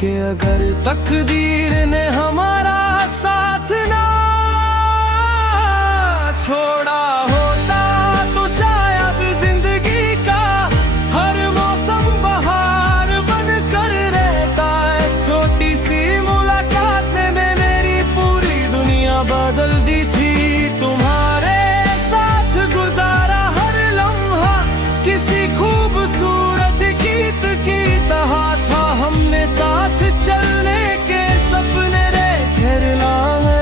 कि अगर तकदीर ने हमारा साथ ना छोड़ा होता तो शायद जिंदगी का हर मौसम बहार बन कर रहता है। छोटी सी मुलाकात ने मेरी पूरी दुनिया बदल दी थी। तुम्हारे साथ गुजारा हर लम्हा किसी खूबसूरत गीत की तरह था। हमने साथ चलने के सपने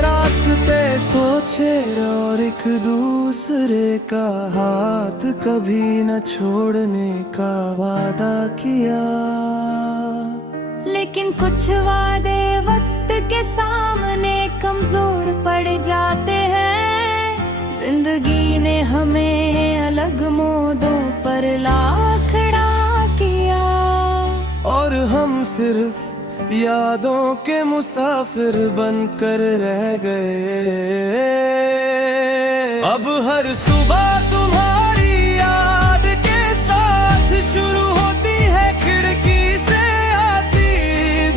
रास्ते सोचे और एक दूसरे का हाथ कभी न छोड़ने का वादा किया। लेकिन कुछ वादे वक्त के सामने कमजोर पड़ जाते हैं। जिंदगी ने हमें अलग मोड़ों पर ला खड़ा किया और हम सिर्फ यादों के मुसाफिर बनकर रह गए। अब हर सुबह तुम्हारी याद के साथ शुरू होती है। खिड़की से आती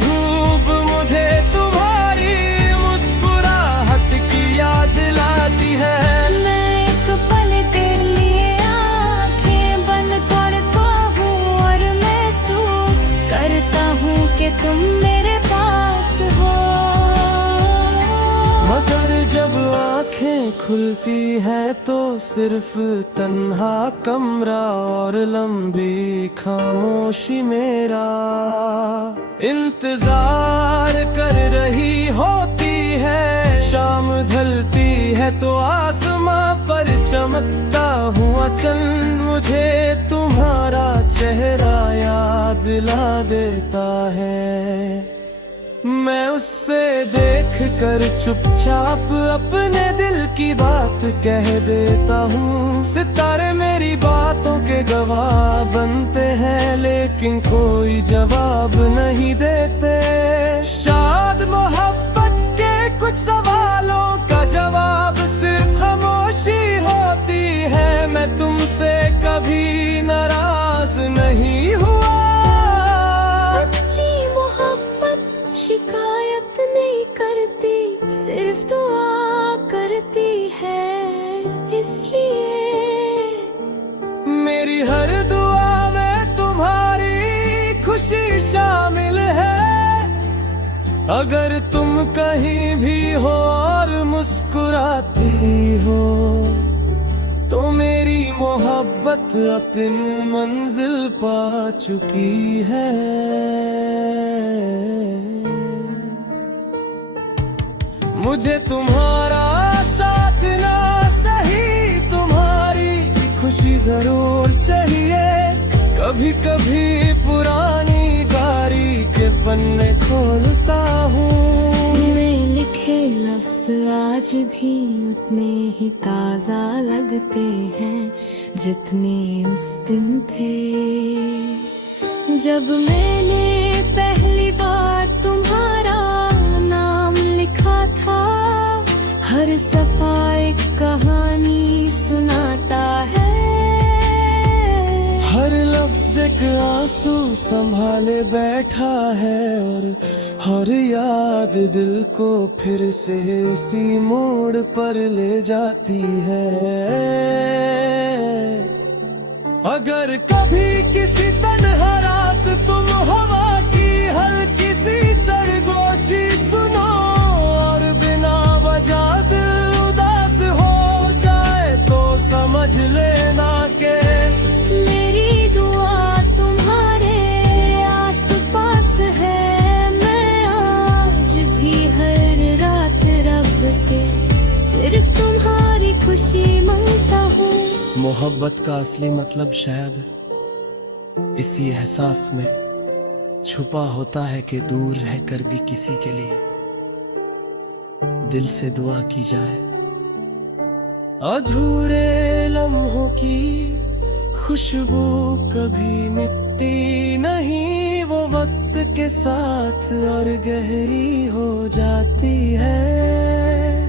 धूप मुझे तुम्हारी मुस्कुराहट की याद दिलाती है। मैं एक पल के लिए आंखें बंद करता हूँ और महसूस करता हूँ कि तुम मेरे पास हो। मगर जब आंखें खुलती है तो सिर्फ तन्हा कमरा और लंबी खामोशी मेरा इंतजार कर रही होती है। शाम ढलती है तो आसमां पर चमकता हुआ चंद मुझे तुम्हारा चेहरा याद दिला देता है। मैं उससे देख कर चुपचाप अपने दिल की बात कह देता हूँ। सितारे मेरी बातों के गवाह बनते हैं लेकिन कोई जवाब नहीं देते। शायद मोहब्बत के कुछ सवालों का जवाब सिर्फ खामोशी होती है। मैं तुमसे कभी नाराज नहीं हुआ। शिकायत नहीं करती सिर्फ दुआ करती है। इसलिए मेरी हर दुआ में तुम्हारी खुशी शामिल है। अगर तुम कहीं भी हो और मुस्कुराती हो तो मेरी मोहब्बत अपनी मंजिल पा चुकी है। मुझे तुम्हारा साथ ना सही तुम्हारी खुशी जरूर चाहिए। कभी कभी पुरानी डायरी के पन्ने खोलता हूँ। मैं लिखे लफ्ज आज भी उतने ही ताजा लगते हैं जितने उस दिन थे जब मैंने पहली बार तुम्हारा नाम लिखा था। हर सफा एक कहानी सुनाता है। हर लफ्ज एक आंसू संभाले बैठा है और हर याद दिल को फिर से उसी मोड़ पर ले जाती है। अगर कभी किसी तन्हा रात तुम हवा की हल्की सी सरगोशी सुनो और बिना वजह दिल उदास हो जाए तो समझ लेना के मेरी दुआ तुम्हारे आस-पास है। मैं आज भी हर रात रब से सिर्फ तुम्हारी खुशी मांगता हूँ। मोहब्बत का असली मतलब शायद इसी एहसास में छुपा होता है कि दूर रहकर भी किसी के लिए दिल से दुआ की जाए। अधूरे लम्हों की खुशबू कभी मिटती नहीं। वो वक्त के साथ और गहरी हो जाती है।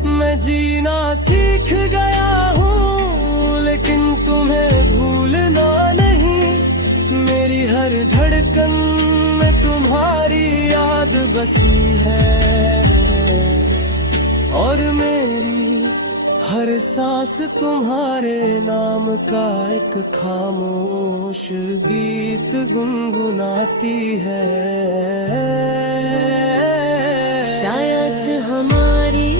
मैं जीना सीख गया हूँ लेकिन तुम्हें भूलना नहीं। मेरी हर धड़कन में तुम्हारी याद बसी है, और मेरी हर सांस तुम्हारे नाम का एक खामोश गीत गुनगुनाती है। शायद हमारी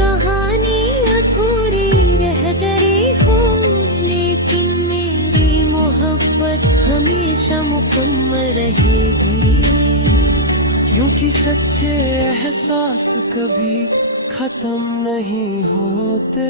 कहानी अधूरी रह गई हो, लेकिन मेरी मोहब्बत हमेशा मुकम्मल रहेगी, क्योंकि सच्चे एहसास कभी खत्म नहीं होते।